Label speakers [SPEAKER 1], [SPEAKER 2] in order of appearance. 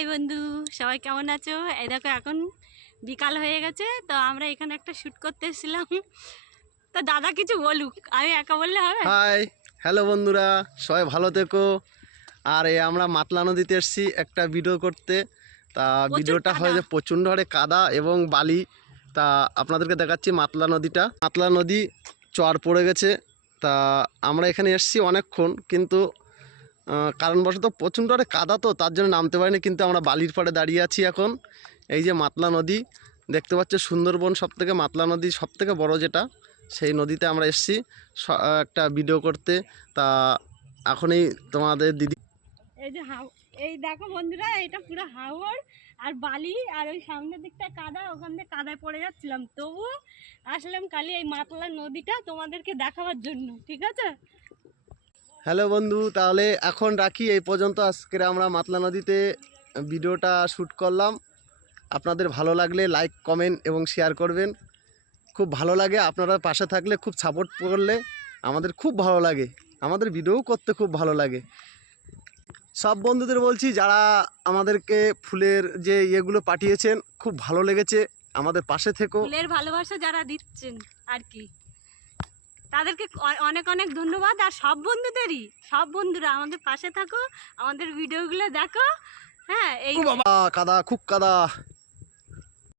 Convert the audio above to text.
[SPEAKER 1] High বন্ধু সবাই কেমন আছো? এই দেখো এখন বিকাল হয়ে গেছে তো আমরা এখানে একটা শ্যুট করতে এসেছিলাম। তো দাদা কিছু বলুক আমি একা বললে হবে?
[SPEAKER 2] হাই হ্যালো বন্ধুরা সবাই ভালো থেকো। আর এই আমরা মাতলা নদীতে এসেছি একটা ভিডিও করতে। তা ভিডিওটা। হয়েছে প্রচণ্ড হারে কাদা এবং বালি। তা আপনাদেরকে দেখাচ্ছি মাতলা নদীটা। মাতলা নদী চর পড়ে গেছে। তা আমরা এখানে এসেছি অনেকক্ষণ কিন্তু কারণবশত প্রচণ্ড আরে কাদা তো, তার জন্য নামতে পারিনি, কিন্তু আমরা বালির পাড়ে দাঁড়িয়ে আছি এখন। এই যে মাতলা নদী, দেখতে পাচ্ছ সুন্দরবন সব থেকে মাতলা নদী সব থেকে বড় যেটা, সেই নদীতে আমরা এসেছি। একটা ভিডিও করতে, তা এখনই তোমাদের দিদি
[SPEAKER 1] এই যে হাও এই দেখো বন্ধুরা, এটা পুরো হাওর আর বালি, আর ওই সামনের দিকটা কাদা, ওখান থেকে কাদায় পড়ে যাচ্ছিলাম। তবু আসলাম কালি এই মাতলা নদীটা তোমাদেরকে দেখাবার জন্য, ঠিক আছে?
[SPEAKER 2] হ্যালো বন্ধু, তাহলে এখন রাখি। এই পর্যন্ত আজকের আমরা মাতলা নদীতে ভিডিওটা শ্যুট করলাম। আপনাদের ভালো লাগলে লাইক কমেন্ট এবং শেয়ার করবেন। খুব ভালো লাগে আপনারা পাশে থাকলে, খুব সাপোর্ট করলে আমাদের খুব ভালো লাগে। আমাদের ভিডিও করতে খুব ভালো লাগে। সব বন্ধুদের বলছি, যারা আমাদেরকে ফুলের যে ইয়েগুলো পাঠিয়েছেন, খুব ভালো লেগেছে। আমাদের পাশে থেকো।
[SPEAKER 1] ফুলের ভালোবাসা যারা দিচ্ছেন আর কি। তাদেরকে অনেক অনেক ধন্যবাদ। আর সব বন্ধুদেরই, সব বন্ধুরা আমাদের পাশে থাকো, আমাদের ভিডিওগুলো দেখো। হ্যাঁ এই
[SPEAKER 2] কাদা, খুব কাদা।